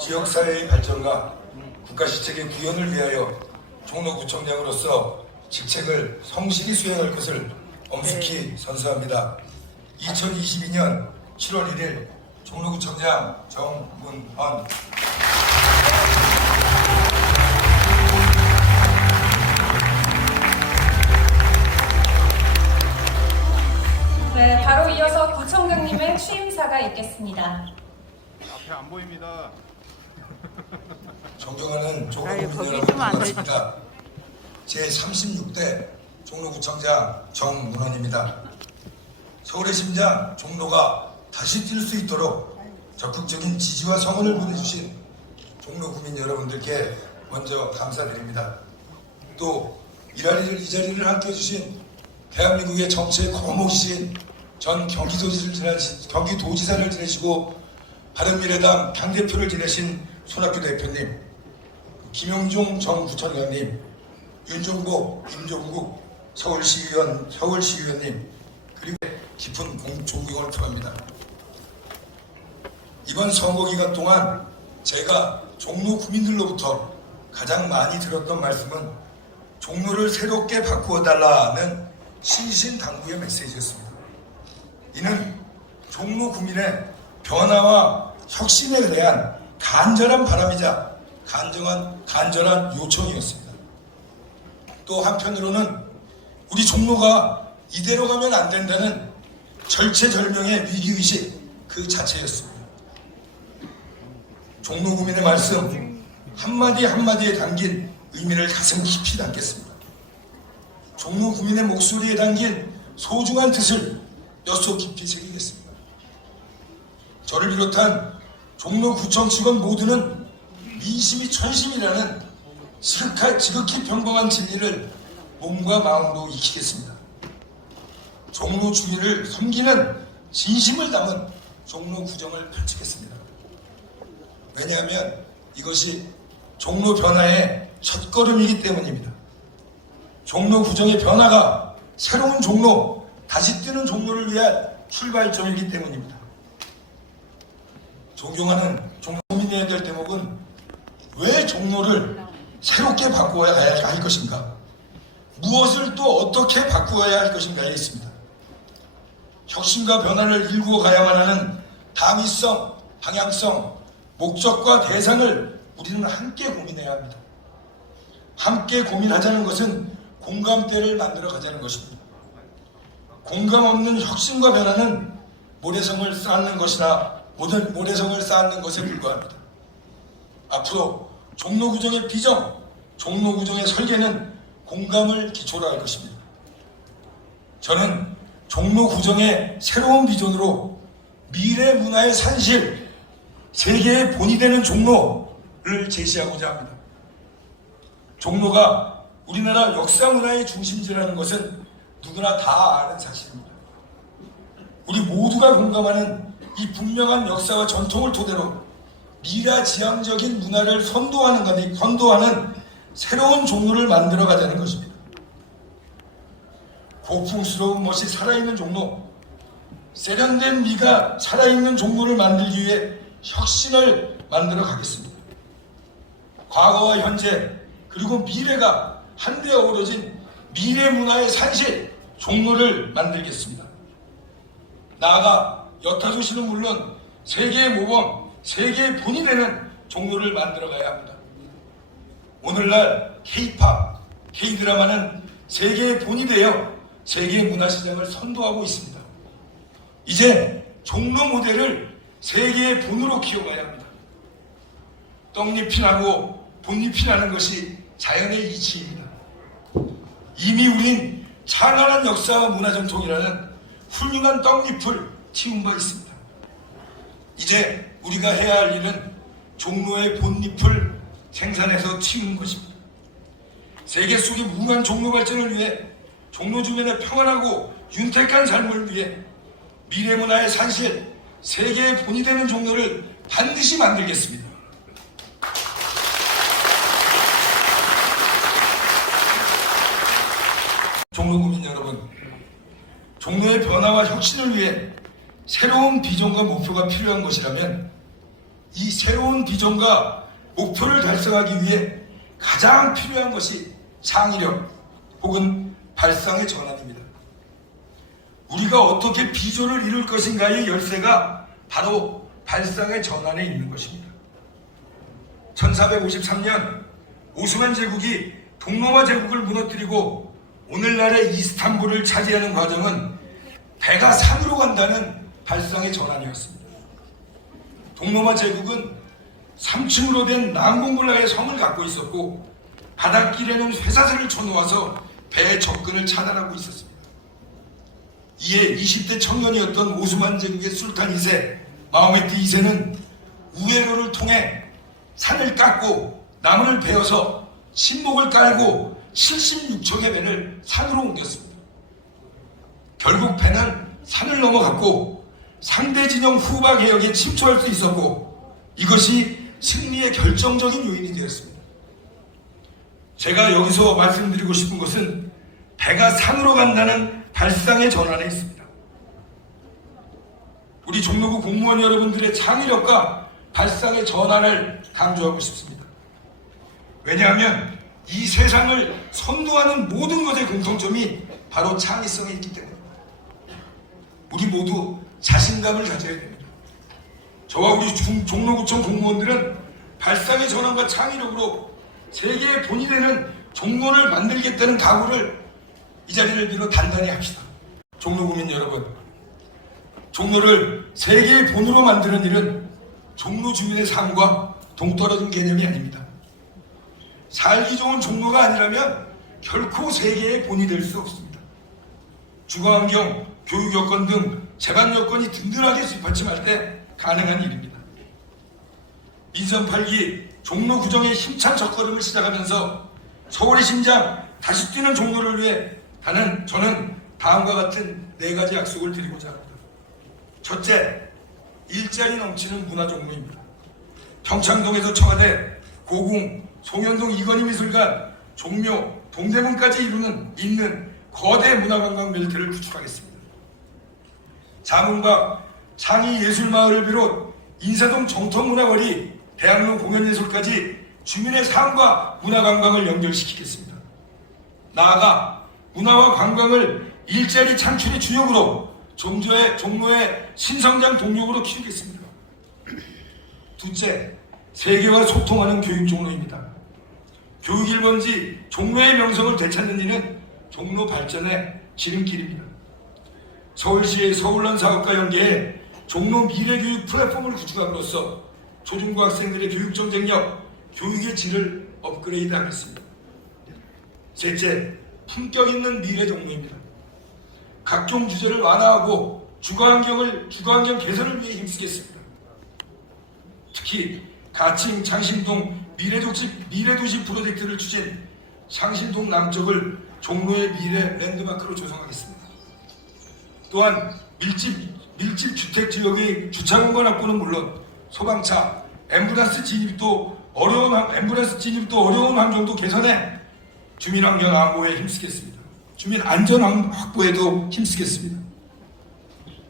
지역사회의 발전과 국가시책의 구현을 위하여 종로구청장으로서 직책을 성실히 수행할 것을 엄숙히 선서합니다. 2022년 7월 1일 종로구청장 정문헌. 네, 바로 이어서 구청장님의 취임사가 있겠습니다. 앞에 안 보입니다. 존경하는 종로구민 여러분 반갑습니다. 제36대 종로구청장 정문헌입니다. 서울의 심장 종로가 다시 뛸 수 있도록 적극적인 지지와 성원을 보내주신 종로구민 여러분들께 먼저 감사드립니다. 또 이 자리를 함께해 주신 대한민국의 정치의 거목이신 전 경기도지사를 지내시고 바른미래당 당대표를 지내신 손학규 대표님, 김영종 전 구청장님, 윤종복, 임종국 서울시의원님, 그리고 깊은 존경을 표합니다. 이번 선거기간 동안 제가 종로 구민들로부터 가장 많이 들었던 말씀은 종로를 새롭게 바꾸어달라는 신신당부의 메시지였습니다. 이는 종로 구민의 변화와 혁신에 대한 간절한 바람이자 간절한 요청이었습니다. 또 한편으로는 우리 종로가 이대로 가면 안 된다는 절체절명의 위기의식 그 자체였습니다. 종로 구민의 말씀 한마디 한마디에 담긴 의미를 가슴 깊이 담겠습니다. 종로 구민의 목소리에 담긴 소중한 뜻을 뼛속 깊이 새기겠습니다. 저를 비롯한 종로구청 직원 모두는 민심이 천심이라는 지극히 평범한 진리를 몸과 마음으로 익히겠습니다. 종로 주민을 섬기는 진심을 담은 종로구정을 펼치겠습니다. 왜냐하면 이것이 종로 변화의 첫걸음이기 때문입니다. 종로구정의 변화가 새로운 종로, 다시 뛰는 종로를 위한 출발점이기 때문입니다. 존경하는 종로민이 해야 될 대목은 왜 종로를 새롭게 바꾸어야 할 것인가, 무엇을 또 어떻게 바꾸어야 할 것인가에 있습니다. 혁신과 변화를 일구어 가야만 하는 당위성, 방향성, 목적과 대상을 우리는 함께 고민해야 합니다. 함께 고민하자는 것은 공감대를 만들어 가자는 것입니다. 공감 없는 혁신과 변화는 모래성을 쌓는 것에 불과합니다. 앞으로 종로구정의 비전, 종로구정의 설계는 공감을 기초로 할 것입니다. 저는 종로구정의 새로운 비전으로 미래 문화의 산실, 세계의 본이 되는 종로를 제시하고자 합니다. 종로가 우리나라 역사 문화의 중심지라는 것은 누구나 다 아는 사실입니다. 우리 모두가 공감하는 이 분명한 역사와 전통을 토대로 미래지향적인 문화를 선도하는 새로운 종로를 만들어 가자는 것입니다. 고풍스러운 멋이 살아있는 종로, 세련된 미가 살아있는 종로를 만들기 위해 혁신을 만들어 가겠습니다. 과거와 현재 그리고 미래가 한데 어우러진 미래 문화의 산실, 종로를 만들겠습니다. 나아가 여타도시는 물론 세계의 모범, 세계의 본이 되는 종로를 만들어 가야 합니다. 오늘날 K-팝, K-드라마는 세계의 본이 되어 세계 문화시장을 선도하고 있습니다. 이제 종로 모델을 세계의 본으로 키워가야 합니다. 떡잎이 나고 본잎이 나는 것이 자연의 이치입니다. 이미 우린 찬란한 역사와 문화 전통이라는 훌륭한 떡잎을 틔운 바 있습니다. 이제 우리가 해야 할 일은 종로의 본잎을 생산해서 틔우는 것입니다. 세계 속의 무궁한 종로 발전을 위해, 종로 주변의 평안하고 윤택한 삶을 위해 미래 문화의 산실, 세계의 본이 되는 종로를 반드시 만들겠습니다. 종로구민 여러분, 종로의 변화와 혁신을 위해 새로운 비전과 목표가 필요한 것이라면 이 새로운 비전과 목표를 달성하기 위해 가장 필요한 것이 창의력 혹은 발상의 전환입니다. 우리가 어떻게 비전을 이룰 것인가의 열쇠가 바로 발상의 전환에 있는 것입니다. 1453년 오스만 제국이 동로마 제국을 무너뜨리고 오늘날의 이스탄불을 차지하는 과정은 배가 산으로 간다는 발상의 전환이었습니다. 동로마 제국은 3층으로 된 난공불락의 성을 갖고 있었고 바닷길에는 쇠사슬을 쳐놓아서 배의 접근을 차단하고 있었습니다. 이에 20대 청년이었던 오스만 제국의 술탄 2세 마호메트 2세는 우회로를 통해 산을 깎고 나무를 베어서 신목을 깔고 76척의 배를 산으로 옮겼습니다. 결국 배는 산을 넘어갔고 상대 진영 후바 개혁에 침투할 수 있었고 이것이 승리의 결정적인 요인이 되었습니다. 제가 여기서 말씀드리고 싶은 것은 배가 산으로 간다는 발상의 전환에 있습니다. 우리 종로구 공무원 여러분들의 창의력과 발상의 전환을 강조하고 싶습니다. 왜냐하면 이 세상을 선도하는 모든 것의 공통점이 바로 창의성에 있기 때문입니다. 우리 모두 자신감을 가져야 됩니다. 저와 우리 종로구청 공무원들은 발상의 전환과 창의력으로 세계의 본이 되는 종로를 만들겠다는 각오를 이 자리를 빌어 단단히 합시다. 종로구민 여러분, 종로를 세계의 본으로 만드는 일은 종로 주민의 삶과 동떨어진 개념이 아닙니다. 살기 좋은 종로가 아니라면 결코 세계의 본이 될 수 없습니다. 주거환경, 교육 여건 등 재반 여건이 든든하게 뒷받침할 때 가능한 일입니다. 민선 8기 종로 구정의 힘찬 첫걸음을 시작하면서 서울의 심장 다시 뛰는 종로를 위해 저는 다음과 같은 4가지 약속을 드리고자 합니다. 첫째, 일자리 넘치는 문화종로입니다. 평창동에서 청와대, 고궁, 송현동 이건희미술관, 종묘, 동대문까지 있는 거대 문화관광 벨트를 구축하겠습니다. 자문각, 창의예술마을을 비롯 인사동 정통문화거리, 대학로 공연예술까지 주민의 삶과 문화관광을 연결시키겠습니다. 나아가 문화와 관광을 일자리 창출의 주역으로 종로의 신성장 동력으로 키우겠습니다. 둘째, 세계와 소통하는 교육종로입니다. 교육 1번지 종로의 명성을 되찾는 일은 종로 발전의 지름길입니다. 서울시의 서울런 사업과 연계해 종로 미래교육 플랫폼을 구축함으로써 초중고 학생들의 교육 경쟁력, 교육의 질을 업그레이드하겠습니다. 셋째, 품격 있는 미래 종로입니다. 각종 규제를 완화하고 주거환경 개선을 위해 힘쓰겠습니다. 특히 가칭 창신동 미래도시 프로젝트를 추진 창신동 남쪽을 종로의 미래 랜드마크로 조성하겠습니다. 또한 밀집 주택 지역의 주차공간 확보는 물론 소방차, 앰뷸런스 진입도 어려운 환경도 개선해 주민 환경 안보에 힘쓰겠습니다. 주민 안전 확보에도 힘쓰겠습니다.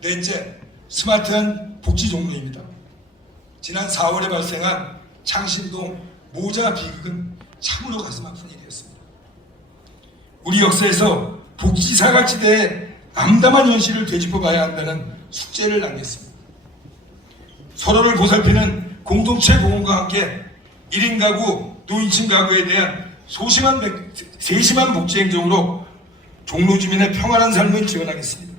넷째, 스마트한 복지 종로입니다. 지난 4월에 발생한 창신동 모자 비극은 참으로 가슴 아픈 일이었습니다. 우리 역사에서 복지 사각지대의 암담한 현실을 되짚어봐야 한다는 숙제를 남겼습니다. 서로를 보살피는 공동체 보험과 함께 1인 가구, 노인층 가구에 대한 세심한 복지 행정으로 종로 주민의 평안한 삶을 지원하겠습니다.